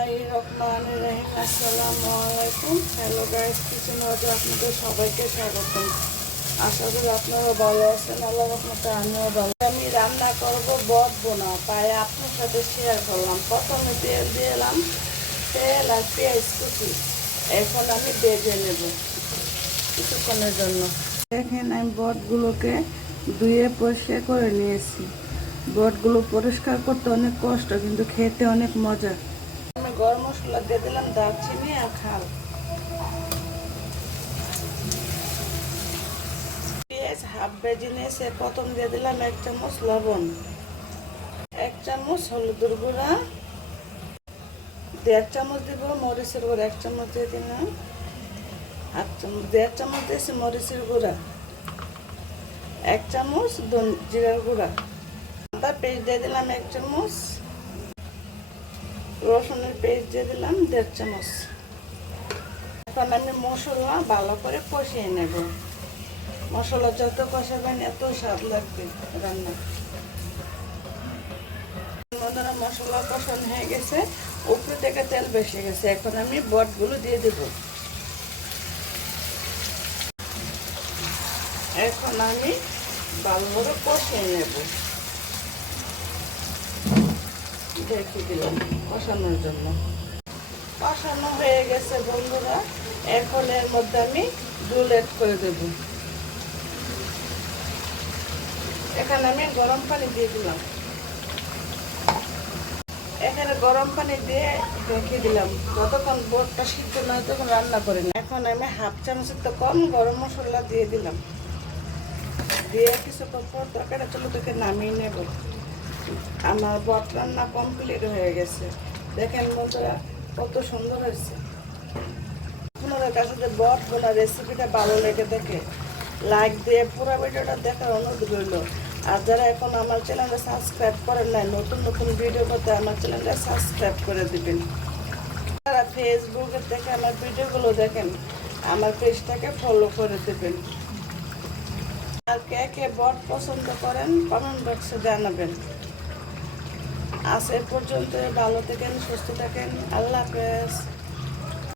বিসমিল্লাহিররহমানিররহিম। আসসালামু আলাইকুম। Hello guys, kitchen ওয়ার্ল্ডে আপনাদের সবাইকে স্বাগতম। আশা করি আপনারা ভালো আছেন। আল্লাহর রহমতে আমিও ভালো। আমি রান্না করব বট বোনা, তাই আপনার সাথে শেয়ার করলাম। প্রথমে তেল দিলাম, তেল আর পেঁয়াজ কুচি। এখন আমি ভেজে নেব কিছুক্ষণের জন্য। দেখেন, আমি বটগুলোকে ধুয়ে পরিষ্কার করে নিয়েছি। বটগুলো পরিষ্কার করতে অনেক কষ্ট, কিন্তু খেতে অনেক মজা। আমি গরম মশলা দিয়ে দিলাম, দারচিনি আর খাল। পেঁয়াজ হাফ ভেজে নিয়েছে। প্রথম দিয়ে দিলাম 1 চামচ লবণ, 1 চামচ হলুদের গুঁড়া, 1.5 চামচ দিব মরিচের গুঁড়া, 1 চামচ দিয়ে দিলাম, 1.5 চামচ দিয়েছি মরিচের গুঁড়া, 1 চামচ জিরার গুঁড়া, আদা পেস্ট দিয়ে দিলাম 1 চামচ, রসুনের পেস্ট দিয়ে দিলাম 1.5 চামচ। এখন আমি মশলা ভালো করে কষিয়ে নেব। মশলা যত কষাবেন এত স্বাদ লাগবে রান্না। মশলা কষানো হয়ে গেছে, উপরে থেকে তেল বেশি গেছে। এখন আমি বটগুলো দিয়ে দেব। এখন আমি ভালো করে কষিয়ে নেব। দেখে দিলাম কষানোর জন্য। কষানো হয়ে গেছে বন্ধুরা। এখন এর মধ্যে আমি দুধ অ্যাড করে দেব। এখানে আমি গরম পানি দিয়ে দিলাম। এখানে গরম পানি দিয়ে রেখে দিলাম। যতক্ষণ বটটা সিদ্ধ নয় তখন রান্না করি না। এখন আমি হাফ চামচের তো কম গরম মশলা দিয়ে দিলাম। দিয়ে কিছুক্ষণ পর তরকারিটা চলো তোকে নামিয়ে নেব। আমার বট রান্না কমপ্লিট হয়ে গেছে। দেখেন বন্ধুরা কত সুন্দর হয়েছে। আপনাদের কাছে যে বট বোনা রেসিপিটা ভালো লেগে থাকে, লাইক দিয়ে পুরো ভিডিওটা দেখার অনুরোধ রইল। আর যারা এখন আমার চ্যানেলটা সাবস্ক্রাইব করেন নাই, নতুন নতুন ভিডিও করতে আমার চ্যানেলটা সাবস্ক্রাইব করে দিবেন। যারা ফেসবুকে দেখে আমার ভিডিওগুলো দেখেন, আমার পেজটাকে ফলো করে দেবেন। আর কে কে বট পছন্দ করেন কমেন্ট বক্সে জানাবেন। আজ এ পর্যন্ত ভালো থাকেন, সুস্থ থাকেন। আল্লাহ হাফেজ।